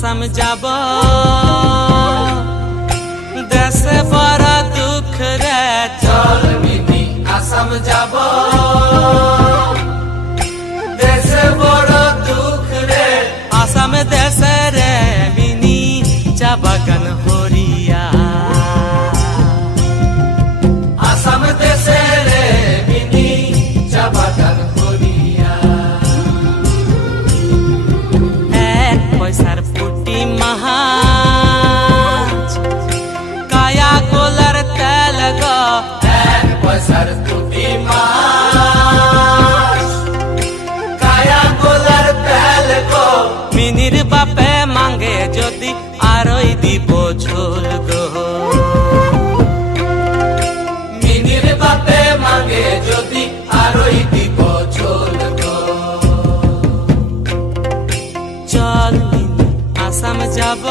আসাম যাব দেশে বড় দুঃখ রে চল মিনি আসাম যাব দেশে বড় দুঃখ রে আসাম দেশে রে মিনি চা বাগান হরিয়া আসাম দেশে রে মিনি চা বাগান হরিয়া এক পয়সার ফুটি মাছ কায়া গোলার তেল গো এক পয়সার ফুটি মাছ কায়া গোলার তেল গো মিনির বাপে মাঙ্গে যদি আরই দিব ঝোল গো মিনির বাপে মাঙ্গে যদি আরই দিব ঝোল গো চল আসাম যাব।